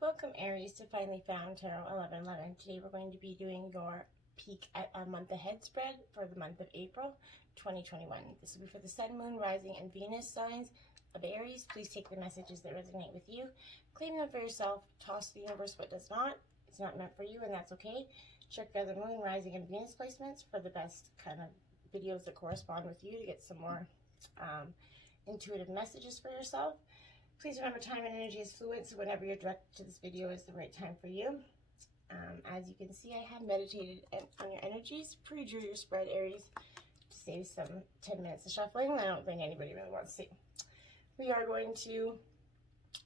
Welcome Aries to Finally Found Tarot 1111. Today we're going to be doing your peek at a month ahead spread for the month of April 2021. This will be for the Sun, Moon, Rising, and Venus signs of Aries. Please take the messages that resonate with you, claim them for yourself, toss to the universe what does not. It's not meant for you, and that's okay. Check the other Moon, Rising, and Venus placements for the best kind of videos that correspond with you to get some more intuitive messages for yourself. Please remember, time and energy is fluid, so whenever you're directed to this video is the right time for you. As you can see, I have meditated on your energies, pre-drew your spread, Aries, to save some 10 minutes of shuffling. I don't think anybody really wants to see. We are going to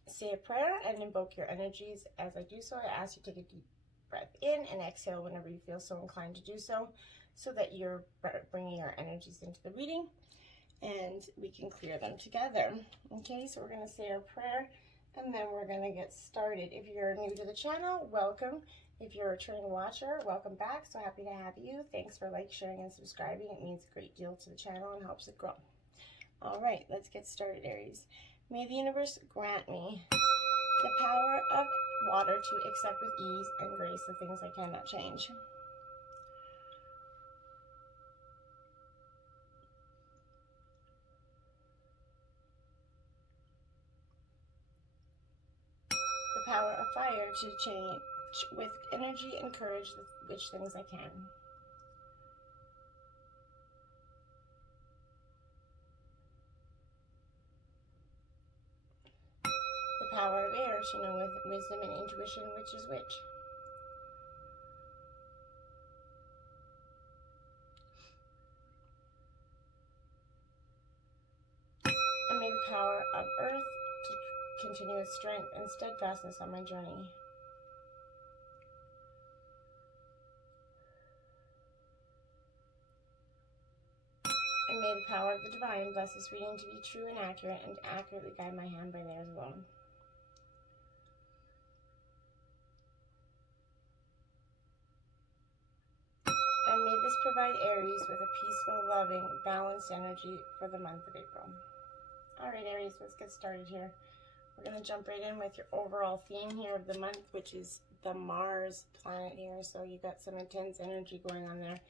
say a prayer and invoke your energies. As I do so, I ask you to take a deep breath in and exhale whenever you feel so inclined to do so, so that you're bringing your energies into the reading and we can clear them together. Okay, so we're going to say our prayer and then we're going to get started. If you're new to the channel, welcome. If you're a returning watcher, welcome back. So happy to have you. Thanks for sharing, and subscribing. It means a great deal to the channel and helps it grow. All right, let's get started, Aries. May the universe grant me the power of water to accept with ease and grace the things I cannot change. The power of fire to change with energy and courage which things I can. The power of air to know with wisdom and intuition which is which. And may the power of earth to continue with strength and steadfastness on my journey. And may the power of the divine bless this reading to be true and accurate, and to accurately guide my hand by theirs alone. And may this provide Aries with a peaceful, loving, balanced energy for the month of April. All right, Aries, let's get started here. We're going to jump right in with your overall theme here of the month, which is the Mars planet here. So you got some intense energy going on there,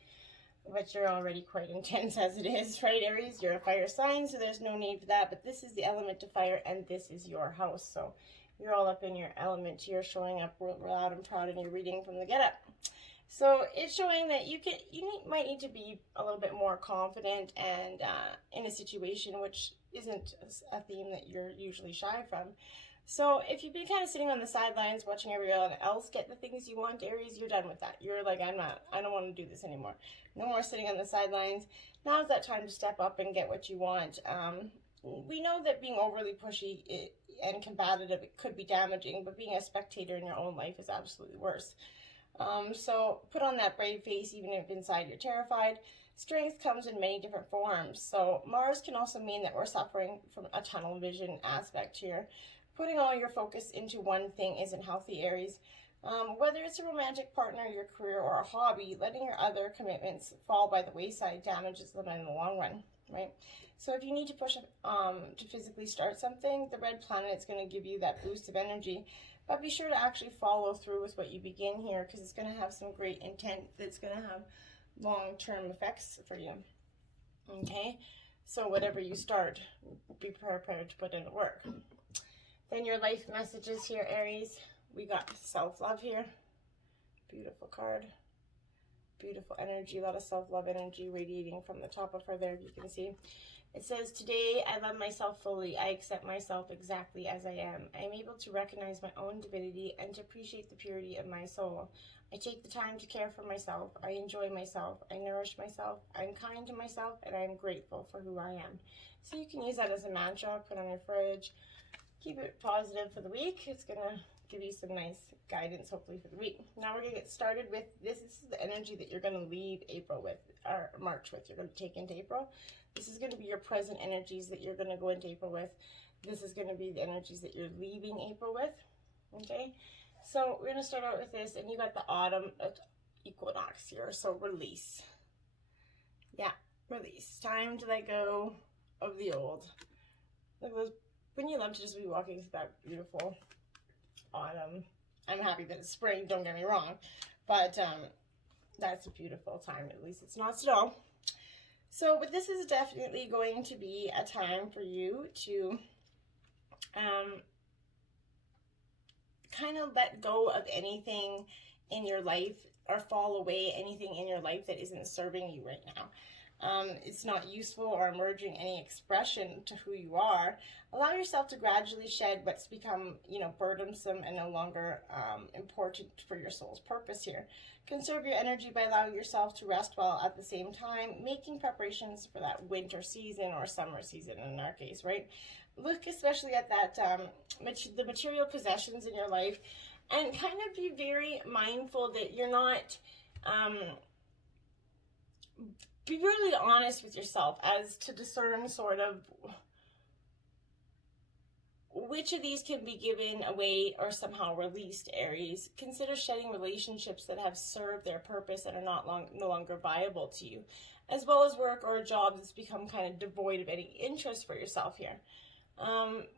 but you're already quite intense as it is, right, Aries? You're a fire sign, so there's no need for that, but this is the element to fire, and this is your house. So you're all up in your element. You're showing up real loud and proud in your reading from the get-up. So it's showing that you might need to be a little bit more confident and in a situation which isn't a theme that you're usually shy from. So if you've been kind of sitting on the sidelines watching everyone else get the things you want, Aries, you're done with that. You're like, I don't want to do this anymore. No more sitting on the sidelines. Now's that time to step up and get what you want. We know that being overly pushy and combative, it could be damaging, but being a spectator in your own life is absolutely worse. So put on that brave face even if inside you're terrified. Strength comes in many different forms. So Mars can also mean that we're suffering from a tunnel vision aspect here. Putting all your focus into one thing isn't healthy, Aries. Whether it's a romantic partner, your career, or a hobby, letting your other commitments fall by the wayside damages them in the long run, right? So if you need to push to physically start something, the red planet is going to give you that boost of energy. But be sure to actually follow through with what you begin here, because it's going to have some great intent that's going to have long-term effects for you. Okay? So whatever you start, be prepared to put in the work. Then your life messages here, Aries. We got self-love here. Beautiful card. Beautiful energy, a lot of self-love energy radiating from the top of her there, you can see. It says, today I love myself fully. I accept myself exactly as I am. I am able to recognize my own divinity and to appreciate the purity of my soul. I take the time to care for myself. I enjoy myself. I nourish myself. I'm kind to myself, and I am grateful for who I am. So you can use that as a mantra, put on your fridge. Keep it positive for the week. It's going to give you some nice guidance, hopefully, for the week. Now we're going to get started with this. This is the energy that you're going to leave April with, or March with. You're going to take into April. This is going to be your present energies that you're going to go into April with. This is going to be the energies that you're leaving April with. Okay? So we're going to start out with this, and you got the autumn equinox here. So release. Yeah, release. Time to let go of the old. Look at those. Wouldn't you love to just be walking through that beautiful autumn. I'm happy that it's spring, don't get me wrong, but that's a beautiful time. At least it's not snow. So, but this is definitely going to be a time for you to kind of let go of anything in your life, or fall away anything in your life that isn't serving you right now. It's not useful or emerging any expression to who you are. Allow yourself to gradually shed what's become, burdensome and no longer important for your soul's purpose here. Conserve your energy by allowing yourself to rest well at the same time, making preparations for that winter season or summer season in our case, right? Look especially at that, the material possessions in your life, and kind of be very mindful that you're not, be really honest with yourself as to discern sort of which of these can be given away or somehow released, Aries. Consider shedding relationships that have served their purpose and are no longer viable to you, as well as work or a job that's become kind of devoid of any interest for yourself here.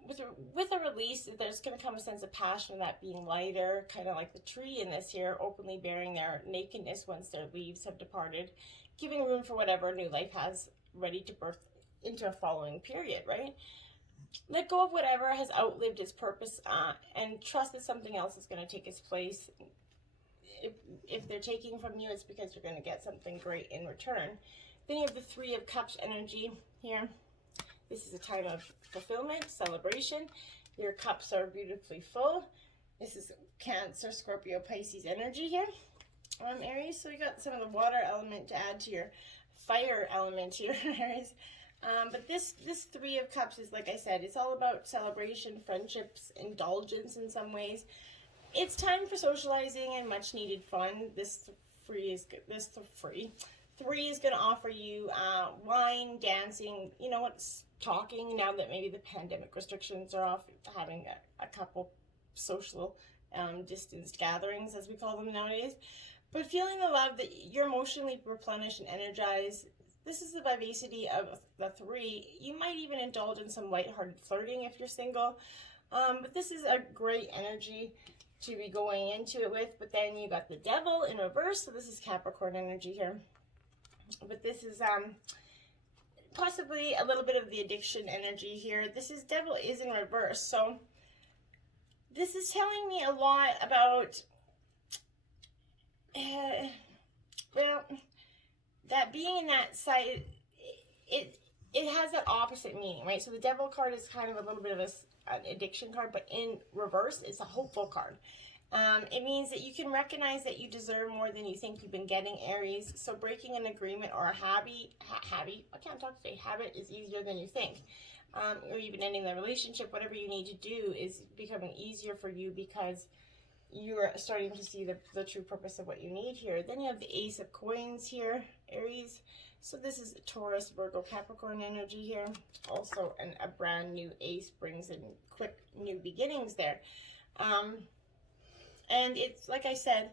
With a release, there's going to come a sense of passion, that being lighter, kind of like the tree in this here, openly bearing their nakedness once their leaves have departed, giving room for whatever new life has ready to birth into a following period, right? Let go of whatever has outlived its purpose, and trust that something else is going to take its place. If they're taking from you, it's because you're going to get something great in return. Then you have the Three of Cups energy here. This is a time of fulfillment, celebration. Your cups are beautifully full. This is Cancer, Scorpio, Pisces energy here, Aries. So you got some of the water element to add to your fire element here, Aries. But this Three of Cups is, like I said, it's all about celebration, friendships, indulgence in some ways. It's time for socializing and much needed fun. Three is going to offer you wine, dancing, talking, now that maybe the pandemic restrictions are off, having a couple social distanced gatherings, as we call them nowadays. But feeling the love that you're emotionally replenished and energized. This is the vivacity of the Three. You might even indulge in some lighthearted flirting if you're single. But this is a great energy to be going into it with. But then you got the Devil in reverse. So this is Capricorn energy here. But this is possibly a little bit of the addiction energy here. Devil is in reverse. So this is telling me a lot about, that being in that side, it has that opposite meaning, right? So the Devil card is kind of a little bit of an addiction card, but in reverse, it's a hopeful card. It means that you can recognize that you deserve more than you think you've been getting, Aries. So breaking an agreement or a habit is easier than you think. Or even ending the relationship, whatever you need to do is becoming easier for you because you are starting to see the true purpose of what you need here. Then you have the Ace of Coins here, Aries. So this is Taurus, Virgo, Capricorn energy here. Also, a brand new ace brings in quick new beginnings there. And it's, like I said,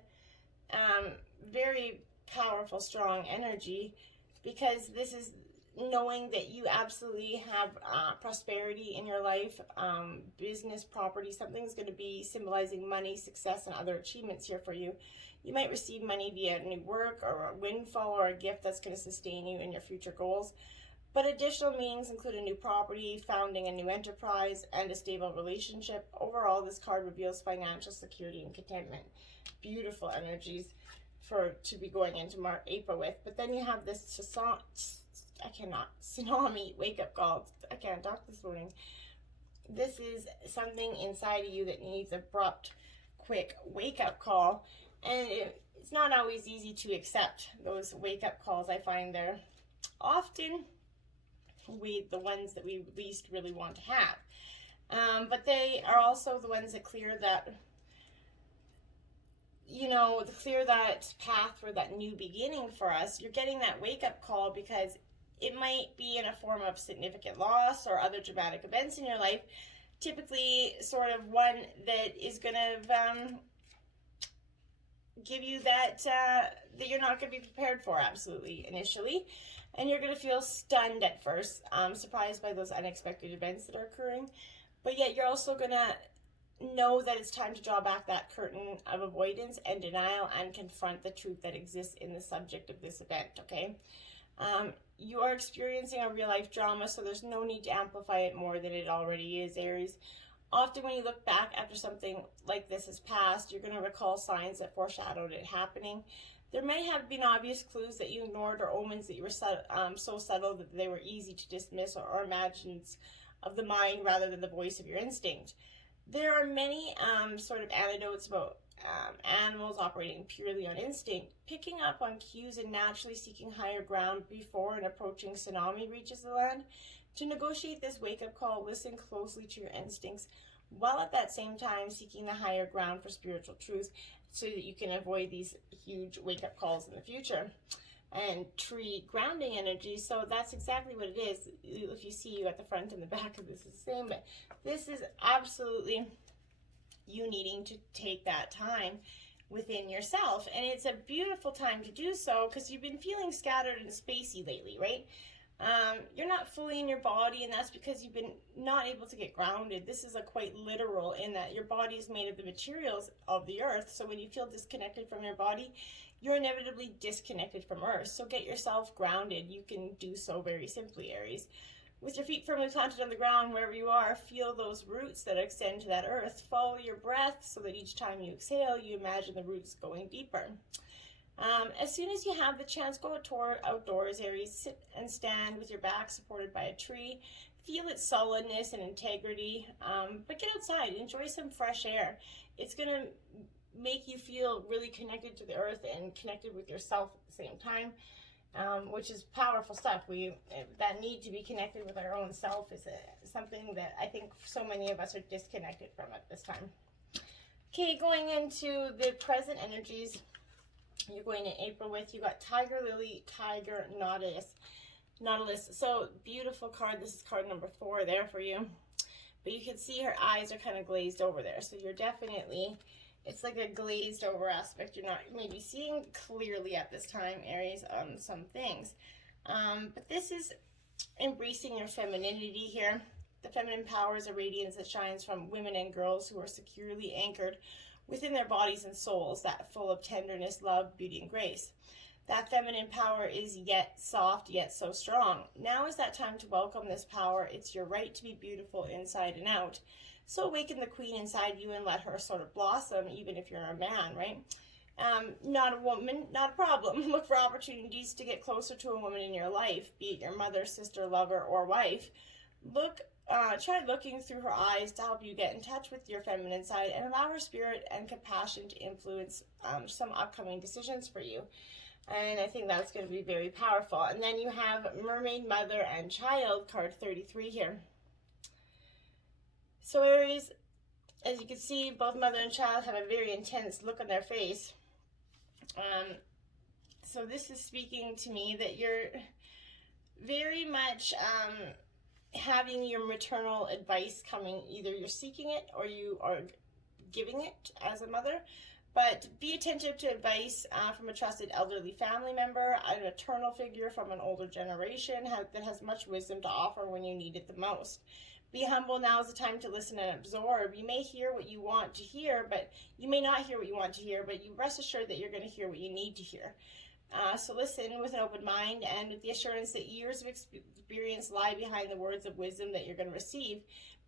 very powerful, strong energy, because this is knowing that you absolutely have prosperity in your life, business, property. Something's going to be symbolizing money, success, and other achievements here for you. You might receive money via new work or a windfall or a gift that's going to sustain you in your future goals. But additional meanings include a new property, founding a new enterprise, and a stable relationship. Overall, this card reveals financial security and contentment. Beautiful energies to be going into April with. But then you have this tsunami wake-up call. I can't talk this morning. This is something inside of you that needs abrupt, quick wake-up call. And it's not always easy to accept those wake-up calls. I find they're often the ones that we least really want to have. But they are also the ones that clear that path for that new beginning for us. You're getting that wake-up call because it might be in a form of significant loss or other dramatic events in your life. Typically, sort of one that is going to give you that you're not going to be prepared for, absolutely, initially. And you're going to feel stunned at first, surprised by those unexpected events that are occurring. But yet you're also going to know that it's time to draw back that curtain of avoidance and denial and confront the truth that exists in the subject of this event, okay? You are experiencing a real life drama, so there's no need to amplify it more than it already is, Aries. Often when you look back after something like this has passed, you're going to recall signs that foreshadowed it happening. There may have been obvious clues that you ignored or omens that you were so subtle that they were easy to dismiss or imagines of the mind rather than the voice of your instinct. There are many sort of anecdotes about animals operating purely on instinct, picking up on cues and naturally seeking higher ground before an approaching tsunami reaches the land. To negotiate this wake-up call, listen closely to your instincts, while at that same time seeking the higher ground for spiritual truth so that you can avoid these huge wake-up calls in the future. And tree grounding energy, so that's exactly what it is. If you see, you at the front and the back of this is the same, but this is absolutely you needing to take that time within yourself, and it's a beautiful time to do so because you've been feeling scattered and spacey lately, right? You're not fully in your body, and that's because you've been not able to get grounded. This is a quite literal in that your body is made of the materials of the earth, so when you feel disconnected from your body, you're inevitably disconnected from earth. So get yourself grounded. You can do so very simply, Aries. With your feet firmly planted on the ground wherever you are, feel those roots that extend to that earth. Follow your breath so that each time you exhale, you imagine the roots going deeper. As soon as you have the chance, go outdoors, Aries. Sit and stand with your back supported by a tree. Feel its solidness and integrity, but get outside. Enjoy some fresh air. It's going to make you feel really connected to the earth and connected with yourself at the same time, which is powerful stuff. That need to be connected with our own self is something that I think so many of us are disconnected from at this time. Okay, going into the present energies you're going in April with, you got Tiger Lily, Tiger Nautilus. So beautiful card. This is card number 4 there for you, but you can see her eyes are kind of glazed over there, so you're definitely, it's like a glazed over aspect. You're not maybe seeing clearly at this time, Aries, on some things, but this is embracing your femininity here. The feminine power is a radiance that shines from women and girls who are securely anchored within their bodies and souls, that full of tenderness, love, beauty, and grace. That feminine power is yet soft, yet so strong. Now is that time to welcome this power. It's your right to be beautiful inside and out. So awaken the queen inside you and let her sort of blossom, even if you're a man, right? Not a woman, not a problem. Look for opportunities to get closer to a woman in your life, be it your mother, sister, lover, or wife. Try looking through her eyes to help you get in touch with your feminine side and allow her spirit and compassion to influence some upcoming decisions for you. And I think that's going to be very powerful. And then you have Mermaid, Mother, and Child, card 33 here. So Aries, as you can see, both Mother and Child have a very intense look on their face. So this is speaking to me that you're very much having your maternal advice coming. Either you're seeking it or you are giving it as a mother, but be attentive to advice from a trusted elderly family member, a maternal figure from an older generation that has much wisdom to offer when you need it the most. Be humble. Now is the time to listen and absorb. You may hear what you want to hear, but you may not hear what you want to hear, but you rest assured that you're going to hear what you need to hear. So listen with an open mind and with the assurance that years of experience lie behind the words of wisdom that you're going to receive.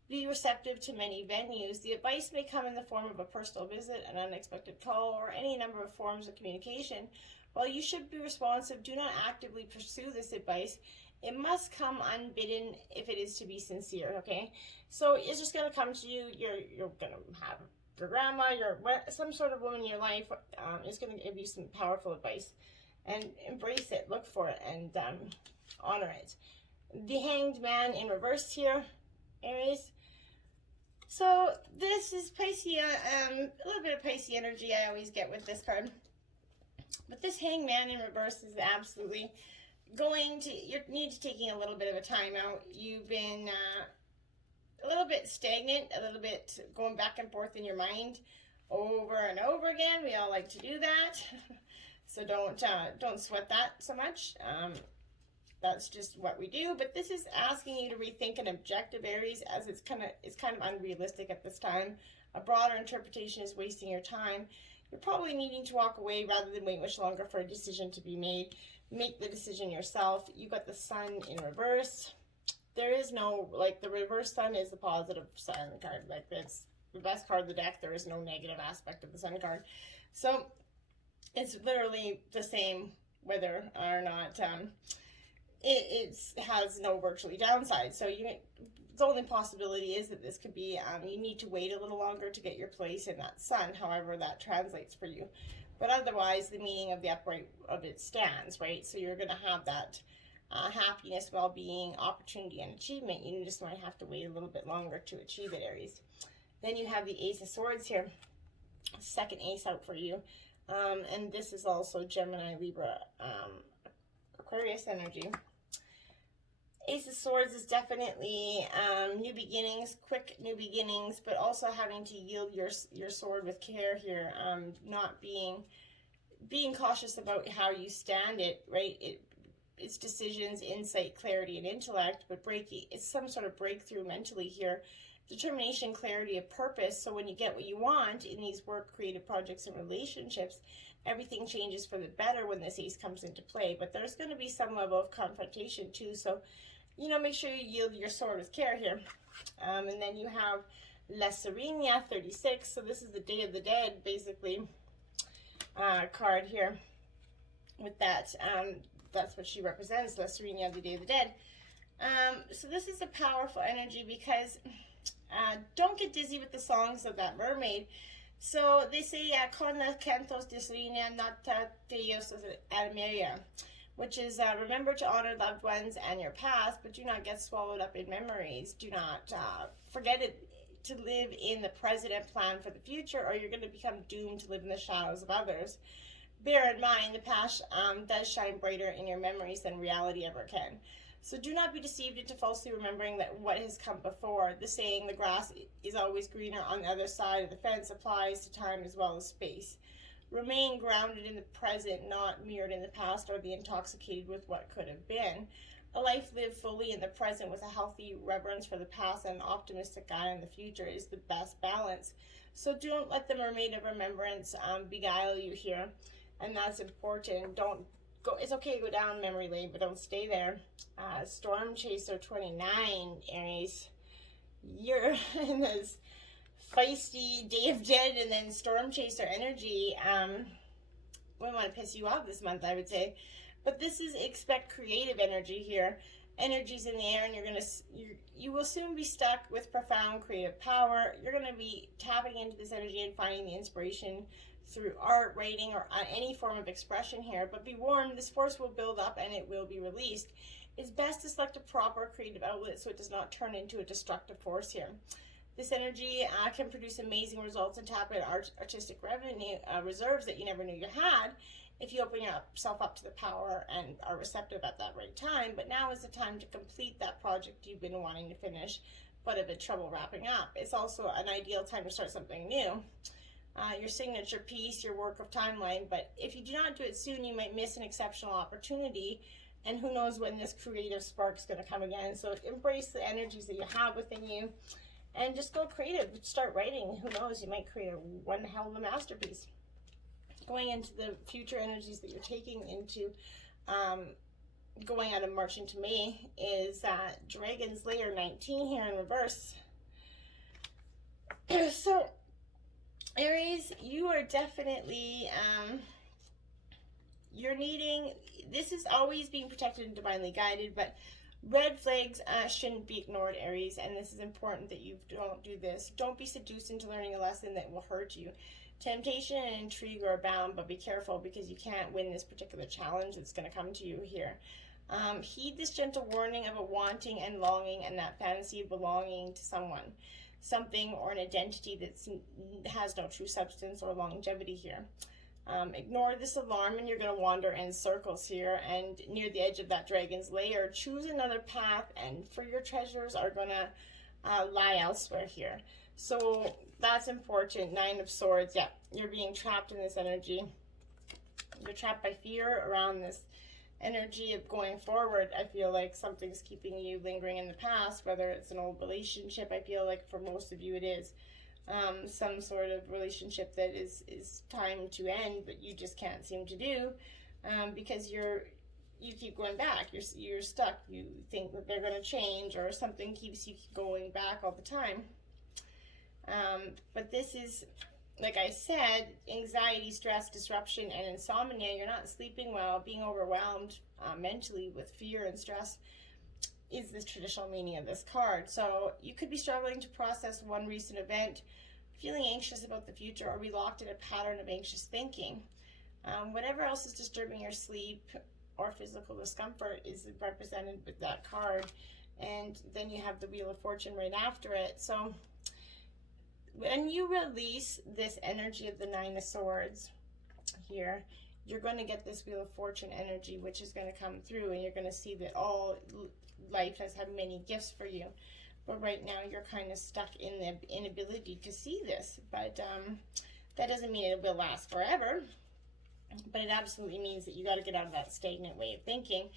Be receptive to many venues. The advice may come in the form of a personal visit, an unexpected call, or any number of forms of communication. While you should be responsive, do not actively pursue this advice. It must come unbidden if it is to be sincere, okay? So it's just going to come to you. You're going to have your grandma, some sort of woman in your life is going to give you some powerful advice. And embrace it, look for it, and honor it. The Hanged Man in reverse here, Aries. So this is Pisces, a little bit of Pisces energy I always get with this card. But this Hanged Man in reverse is absolutely you need to taking a little bit of a time out. You've been a little bit stagnant, a little bit going back and forth in your mind over and over again. We all like to do that. So don't sweat that so much. That's just what we do. But this is asking you to rethink an objective, Aries, as it's kind of unrealistic at this time A broader interpretation is wasting your time. You're probably needing to walk away rather than wait much longer for a decision to be made. Make the decision yourself. You got the Sun in reverse. There is no, like, the reverse Sun is the positive Sun card. Like, that's the best card of the deck. There is no negative aspect of the Sun card. So it's literally the same whether or not it has no virtually downside. So the only possibility is that this could be, you need to wait a little longer to get your place in that Sun, however that translates for you. But otherwise, the meaning of the upright of it stands, right? So you're going to have that happiness, well-being, opportunity, and achievement. You just might have to wait a little bit longer to achieve it, Aries. Then you have the Ace of Swords here, second ace out for you. And this is also Gemini, Libra, Aquarius energy. Ace of Swords is definitely new beginnings, quick new beginnings, but also having to yield your sword with care here. Not being cautious about how you stand it, right? It's decisions, insight, clarity, and intellect, but it's some sort of breakthrough mentally here. Determination, clarity of purpose. So when you get what you want in these work, creative projects, and relationships, everything changes for the better when this ace comes into play. But there's going to be some level of confrontation too. So, make sure you yield your sword with care here. And then you have La Serena 36. So this is the Day of the Dead, basically, card here. With that, that's what she represents, La Serena, the Day of the Dead. So this is a powerful energy because don't get dizzy with the songs of that mermaid. So they say, con las cantos de Serena nata teos almeria, which is remember to honor loved ones and your past, but do not get swallowed up in memories. Do not forget it to live in the present and plan for the future, or you're going to become doomed to live in the shadows of others. Bear in mind, the past does shine brighter in your memories than reality ever can. So do not be deceived into falsely remembering that what has come before. The saying, the grass is always greener on the other side of the fence, applies to time as well as space. Remain grounded in the present, not mirrored in the past or be intoxicated with what could have been. A life lived fully in the present with a healthy reverence for the past and an optimistic eye on the future is the best balance. So don't let the mermaid of remembrance beguile you here. And that's important. Don't go. It's okay to go down memory lane, but don't stay there. Storm Chaser 29, Aries. You're in this feisty Day of Dead and then Storm Chaser energy. We want to piss you off this month, I would say. But this is expect creative energy here. Energy's in the air, and you will soon be stuck with profound creative power. You're going to be tapping into this energy and finding the inspiration through art, writing, or any form of expression here. But be warned, this force will build up and it will be released. It's best to select a proper creative outlet so it does not turn into a destructive force here. This energy can produce amazing results and tap into artistic revenue reserves that you never knew you had if you open yourself up to the power and are receptive at that right time. But now is the time to complete that project you've been wanting to finish but have had trouble wrapping up. It's also an ideal time to start something new. Your signature piece, your work of timeline, but if you do not do it soon, you might miss an exceptional opportunity, and who knows when this creative spark is going to come again. So embrace the energies that you have within you, and just go creative. Start writing. Who knows, you might create one hell of a masterpiece. Going into the future energies that you're taking into, going out of March into May, is Dragon's Lair 19 here in reverse. So, Aries, you are definitely, you're needing, this is always being protected and divinely guided, but red flags shouldn't be ignored, Aries, and this is important that you don't do this. Don't be seduced into learning a lesson that will hurt you. Temptation and intrigue are abound, but be careful because you can't win this particular challenge that's going to come to you here. Heed this gentle warning of a wanting and longing and that fantasy of belonging to someone, something, or an identity that has no true substance or longevity here. Ignore this alarm and you're going to wander in circles here, and near the edge of that dragon's lair, choose another path, and for your treasures are going to lie elsewhere here. So that's important. 9 of Swords. Yeah, you're being trapped in this energy. You're trapped by fear around this energy of going forward. I feel like something's keeping you lingering in the past, whether it's an old relationship. I feel like for most of you it is. some sort of relationship that is time to end, but you just can't seem to do, because you keep going back. You're stuck. You think that they're going to change, or something keeps you going back all the time. But this is, like I said, anxiety, stress, disruption, and insomnia. You're not sleeping well, being overwhelmed mentally with fear and stress is the traditional meaning of this card. So you could be struggling to process one recent event, feeling anxious about the future, or be locked in a pattern of anxious thinking. Whatever else is disturbing your sleep or physical discomfort is represented with that card. And then you have the Wheel of Fortune right after it. So when you release this energy of the Nine of Swords here, you're going to get this Wheel of Fortune energy, which is going to come through, and you're going to see that all life has had many gifts for you. But right now you're kind of stuck in the inability to see this. But that doesn't mean it will last forever. But it absolutely means that you got to get out of that stagnant way of thinking.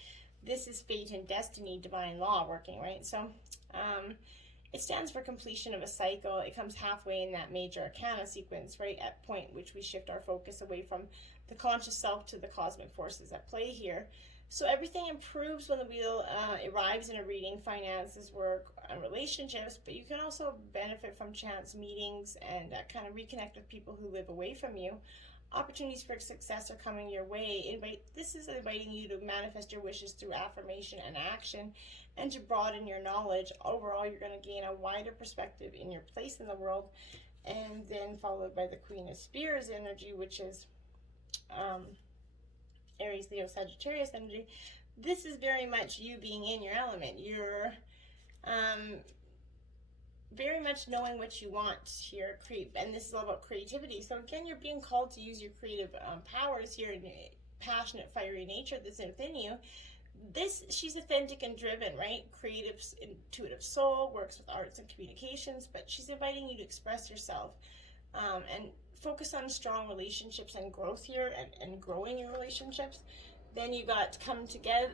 This is fate and destiny, divine law working, right? So it stands for completion of a cycle. It comes halfway in that major arcana sequence, right at point which we shift our focus away from the conscious self to the cosmic forces at play here. So everything improves when the wheel arrives in a reading: finances, work, and relationships. But you can also benefit from chance meetings and kind of reconnect with people who live away from you. Opportunities for success are coming your way. This is inviting you to manifest your wishes through affirmation and action, and to broaden your knowledge. Overall, you're going to gain a wider perspective in your place in the world. And then followed by the Queen of Spears energy, which is Aries, Leo, Sagittarius energy. This is very much you being in your element. You're very much knowing what you want here, and this is all about creativity. So again, you're being called to use your creative powers here, and passionate, fiery nature that's within you. She's authentic and driven, right? Creative, intuitive soul, works with arts and communications, but she's inviting you to express yourself and focus on strong relationships and growth here, and growing your relationships. Then you got come together,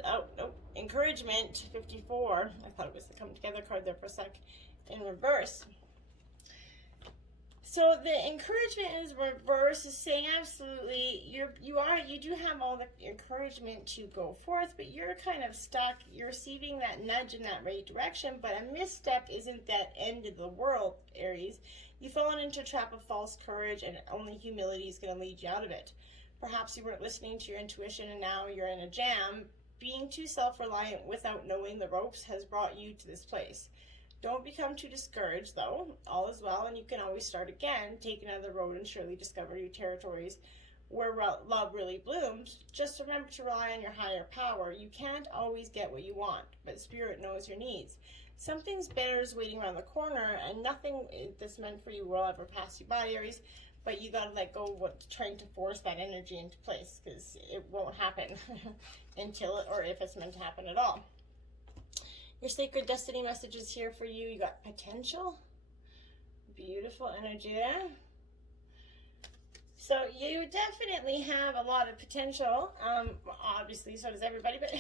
encouragement, 54. I thought it was the come together card there for a sec, in reverse. So the encouragement is reverse, is saying absolutely you do have all the encouragement to go forth, but you're kind of stuck. You're receiving that nudge in that right direction, but a misstep isn't that end of the world, Aries. You've fallen into a trap of false courage, and only humility is going to lead you out of it. Perhaps you weren't listening to your intuition, and now you're in a jam. Being too self-reliant without knowing the ropes has brought you to this place. Don't become too discouraged, though. All is well, and you can always start again. Take another road and surely discover new territories where love really blooms. Just remember to rely on your higher power. You can't always get what you want, but Spirit knows your needs. Something's better is waiting around the corner, and nothing that's meant for you will ever pass you by, Aries. But you got to let go of trying to force that energy into place, because it won't happen until it, or if it's meant to happen at all. Your sacred destiny message is here for you. You got potential. Beautiful energy there. So you definitely have a lot of potential. Obviously, so does everybody. But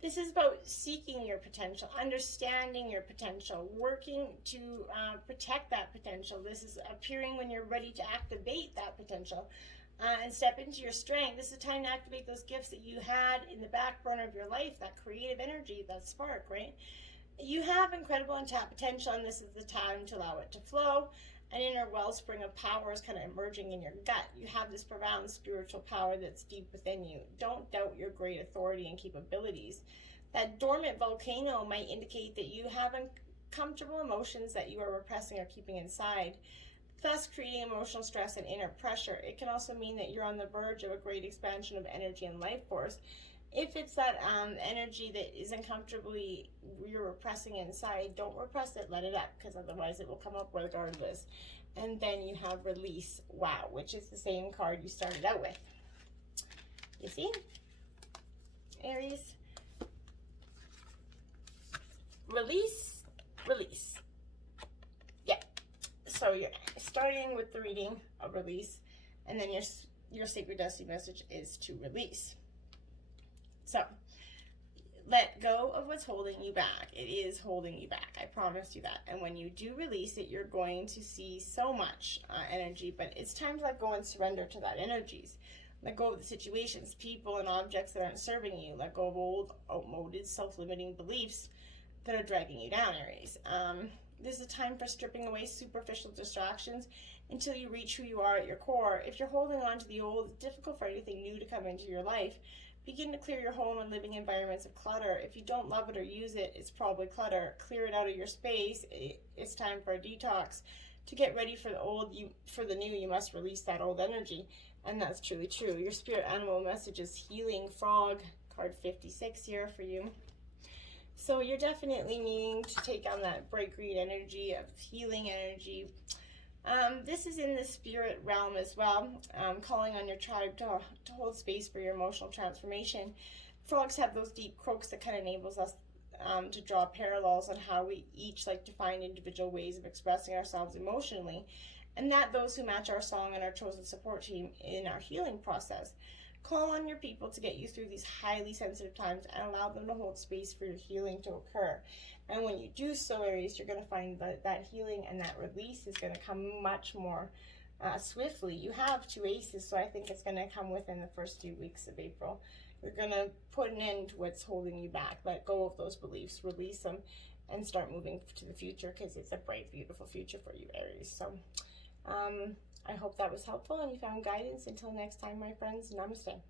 this is about seeking your potential, understanding your potential, working to protect that potential. This is appearing when you're ready to activate that potential. And step into your strength. This is a time to activate those gifts that you had in the back burner of your life, that creative energy, that spark, right? You have incredible untapped potential, and this is the time to allow it to flow. An inner wellspring of power is kind of emerging in your gut. You have this profound spiritual power that's deep within you. Don't doubt your great authority and capabilities. That dormant volcano might indicate that you have uncomfortable emotions that you are repressing or keeping inside, thus creating emotional stress and inner pressure. It can also mean that you're on the verge of a great expansion of energy and life force. If it's that energy that is uncomfortably you're repressing inside, don't repress it, let it up, because otherwise it will come up regardless. And then you have release, wow, which is the same card you started out with. You see? Aries. Release, release. Yeah. So you're starting with the reading of release, and then your sacred destiny message is to release. So let go of what's holding you back. It is holding you back. I promise you that. And when you do release it, you're going to see so much energy. But it's time to let go and surrender to that energies. Let go of the situations, people, and objects that aren't serving you. Let go of old, outmoded, self-limiting beliefs that are dragging you down, Aries. This is a time for stripping away superficial distractions until you reach who you are at your core. If you're holding on to the old, it's difficult for anything new to come into your life. Begin to clear your home and living environments of clutter. If you don't love it or use it, it's probably clutter. Clear it out of your space. It's time for a detox. To get ready for the old, for the new, you must release that old energy. And that's truly true. Your spirit animal message is healing frog, card 56 here for you. So you're definitely needing to take on that bright green energy of healing energy. This is in the spirit realm as well, calling on your tribe to hold space for your emotional transformation. Frogs have those deep croaks that kind of enables us to draw parallels on how we each like to find individual ways of expressing ourselves emotionally, and that those who match our song and our chosen support team in our healing process. Call on your people to get you through these highly sensitive times and allow them to hold space for your healing to occur. And when you do so, Aries, you're going to find that healing and that release is going to come much more swiftly. You have 2 aces, so I think it's going to come within the first few weeks of April. You're going to put an end to what's holding you back. Let go of those beliefs, release them, and start moving to the future, because it's a bright, beautiful future for you, Aries. So I hope that was helpful and you found guidance. Until next time, my friends, namaste.